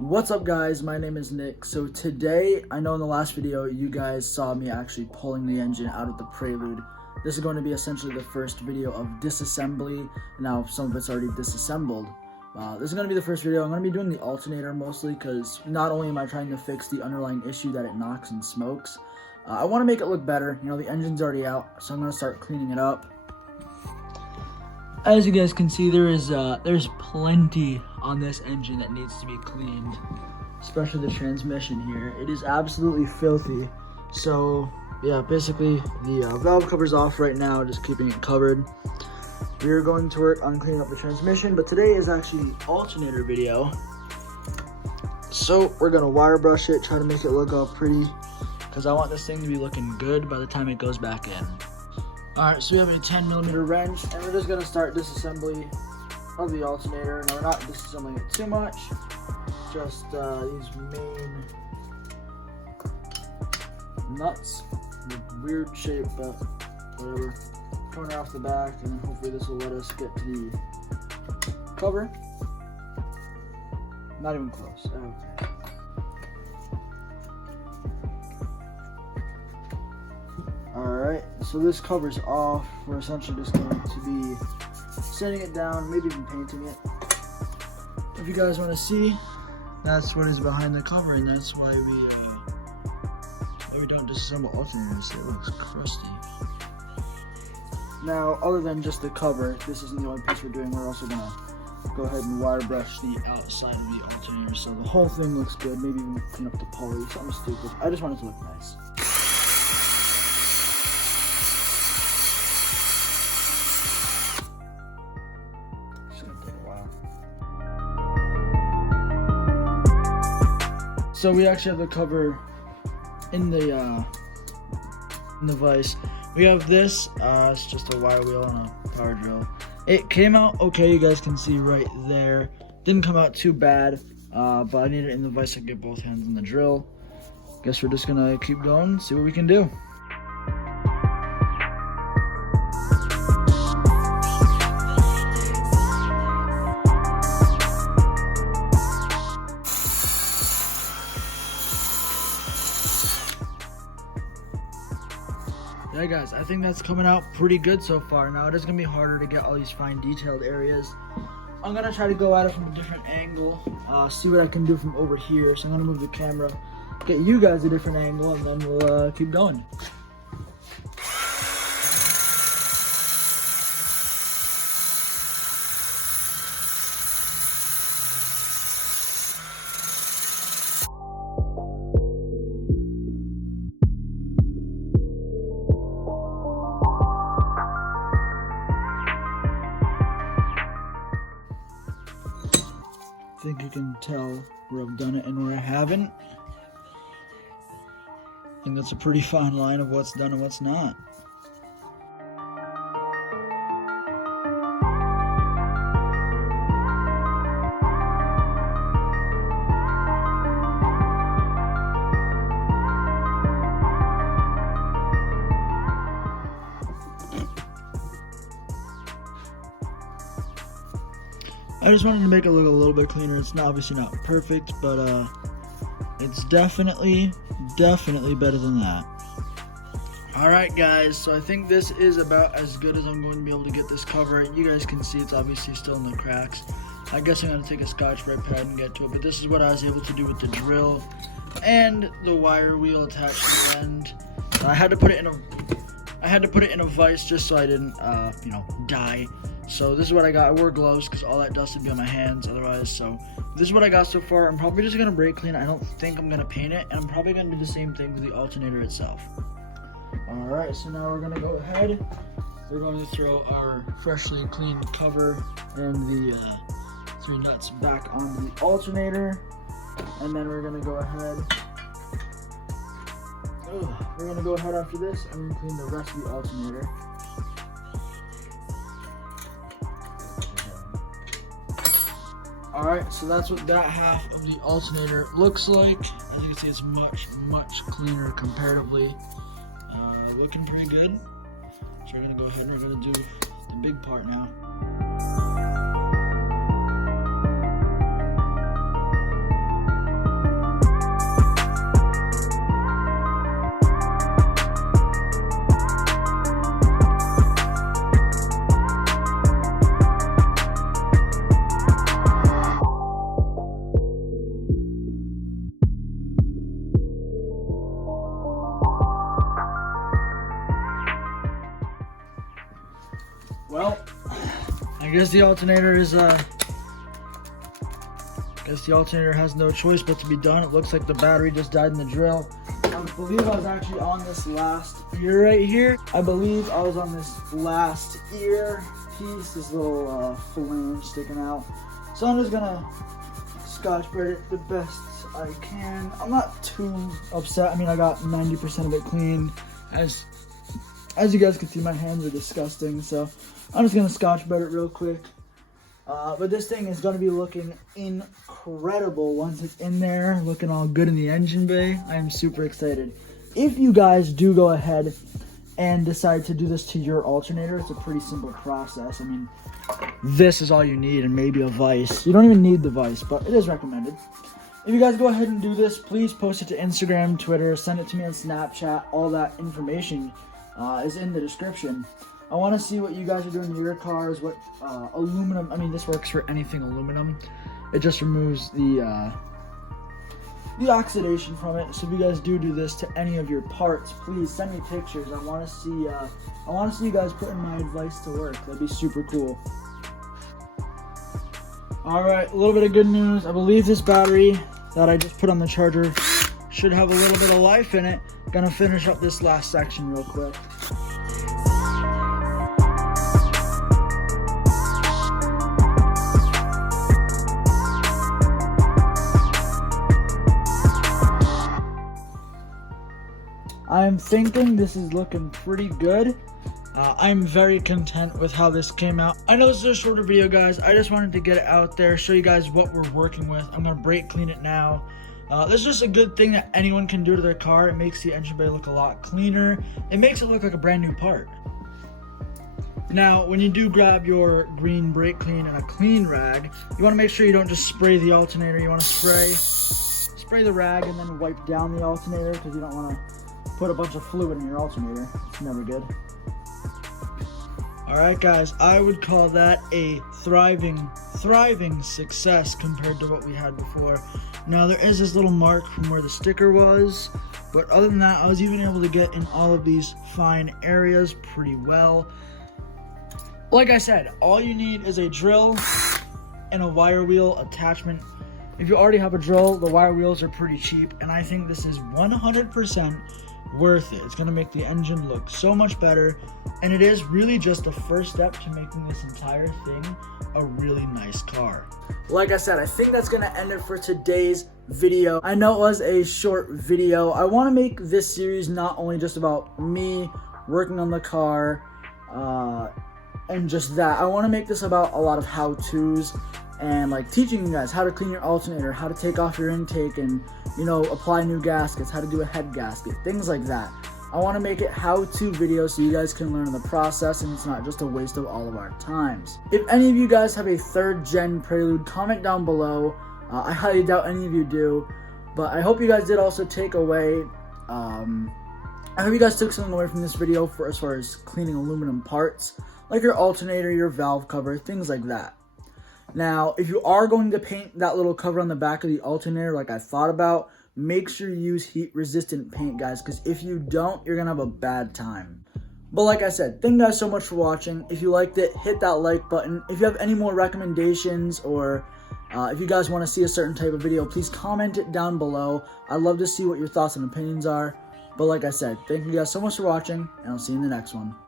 What's up guys, my name is Nick. So today, I know in the last video you guys saw me actually pulling the engine out of the prelude. This is going to be essentially the first video of disassembly. Now some of it's already disassembled. This is going to be the first video. I'm going to be doing the alternator mostly because not only am I trying to fix the underlying issue that it knocks and smokes, I want to make it look better. You know, the engine's already out, so I'm going to start cleaning it up. As you guys can see, there's plenty on this engine that needs to be cleaned, especially the transmission here. It is absolutely filthy. So yeah, basically the valve cover's off right now, just keeping it covered. We're going to work on cleaning up the transmission, but today is actually the alternator video. So we're gonna wire brush it, try to make it look all pretty, because I want this thing to be looking good by the time it goes back in. Alright, so we have a 10mm wrench, and we're just going to start disassembly of the alternator. Now, we're not disassembling it too much, just these main nuts. Weird shape, but whatever. Corner off the back, and then hopefully this will let us get to the cover. Not even close. Okay. Alright, so this cover's off. We're essentially just going to be sanding it down, maybe even painting it. If you guys want to see, that's what is behind the cover, and that's why we don't disassemble alternators. It looks crusty. Now, other than just the cover, this isn't the only piece we're doing. We're also going to go ahead and wire brush the outside of the alternator so the whole thing looks good. Maybe even clean up the poly, something stupid. I just want it to look nice. So we actually have the cover in the vise. We have this. It's just a wire wheel and a power drill. It came out okay. You guys can see right there. Didn't come out too bad, but I need it in the vise to get both hands on the drill. Guess we're just gonna keep going, see what we can do. Yeah guys, I think that's coming out pretty good so far. Now it is going to be harder to get all these fine detailed areas. I'm going to try to go at it from a different angle, see what I can do from over here. So I'm going to move the camera, get you guys a different angle, and then we'll keep going. I think you can tell where I've done it and where I haven't. I think that's a pretty fine line of what's done and what's not. I just wanted to make it look a little bit cleaner. It's obviously not perfect, but it's definitely better than that. Alright guys, so I think this is about as good as I'm going to be able to get this cover. You guys can see it's obviously still in the cracks. I guess I'm going to take a Scotch-Brite pad and get to it, but this is what I was able to do with the drill and the wire wheel attached to the end. I had to put it in a vise just so I didn't die. So this is what I got. I wore gloves because all that dust would be on my hands otherwise. So this is what I got so far. I'm probably just going to brake clean. I don't think I'm going to paint it. And I'm probably going to do the same thing with the alternator itself. Alright, so now we're going to go ahead. We're going to throw our freshly cleaned cover and the 3 nuts back onto the alternator. And then we're going to go ahead. We're going to go ahead after this and we're going to clean the rest of the alternator. Alright, so that's what that half of the alternator looks like. As you can see, it's much cleaner comparatively. Looking pretty good. So we're going to go ahead and we're going to do the big part now. guess the alternator is guess the alternator has no choice but to be done. It looks like the battery just died in the drill. I believe I was actually on this last ear right here. I believe I was on this last ear piece, this little flange sticking out. So I'm just gonna Scotch Brite it the best I can. I'm not too upset. I mean, I got 90% of it clean. As you guys can see, my hands are disgusting. So I'm just gonna Scotch Brite it real quick. But this thing is going to be looking incredible once it's in there, looking all good in the engine bay. I am super excited. If you guys do go ahead and decide to do this to your alternator, it's a pretty simple process. I mean, this is all you need and maybe a vise. You don't even need the vise, but it is recommended. If you guys go ahead and do this, please post it to Instagram, Twitter, send it to me on Snapchat. All that information is in the description. I want to see what you guys are doing to your cars, what aluminum, I mean, this works for anything aluminum. It just removes the oxidation from it. So if you guys do this to any of your parts, please send me pictures. I want to see you guys putting my advice to work. That'd be super cool. All right, a little bit of good news. I believe this battery that I just put on the charger should have a little bit of life in it. Gonna finish up this last section real quick. I'm thinking this is looking pretty good. I'm very content with how this came out. I know this is a shorter video, guys. I just wanted to get it out there, show you guys what we're working with. I'm gonna brake clean it now. This is just a good thing that anyone can do to their car. It makes the engine bay look a lot cleaner. It makes it look like a brand new part. Now, when you do grab your green brake clean and a clean rag, you wanna make sure you don't just spray the alternator. You wanna spray the rag and then wipe down the alternator, because you don't wanna put a bunch of fluid in your alternator. It's never good. Alright guys, I would call that a thriving success compared to what we had before. Now there is this little mark from where the sticker was, but other than that, I was even able to get in all of these fine areas pretty well. Like I said, all you need is a drill and a wire wheel attachment. If you already have a drill, the wire wheels are pretty cheap, and I think this is 100% worth it. It's going to make the engine look so much better, and it is really just the first step to making this entire thing a really nice car. Like I said, I think that's going to end it for today's video. I know it was a short video. I want to make this series not only just about me working on the car and just that. I want to make this about a lot of how-tos and like teaching you guys how to clean your alternator, how to take off your intake and, you know, apply new gaskets, how to do a head gasket, things like that. I want to make it how-to videos so you guys can learn the process and it's not just a waste of all of our times. If any of you guys have a 3rd gen Prelude, comment down below. I highly doubt any of you do, but I hope you guys did also take away, I hope you guys took something away from this video for as far as cleaning aluminum parts, like your alternator, your valve cover, things like that. Now, if you are going to paint that little cover on the back of the alternator like I thought about, make sure you use heat-resistant paint, guys, because if you don't, you're going to have a bad time. But like I said, thank you guys so much for watching. If you liked it, hit that like button. If you have any more recommendations or if you guys want to see a certain type of video, please comment it down below. I'd love to see what your thoughts and opinions are. But like I said, thank you guys so much for watching, and I'll see you in the next one.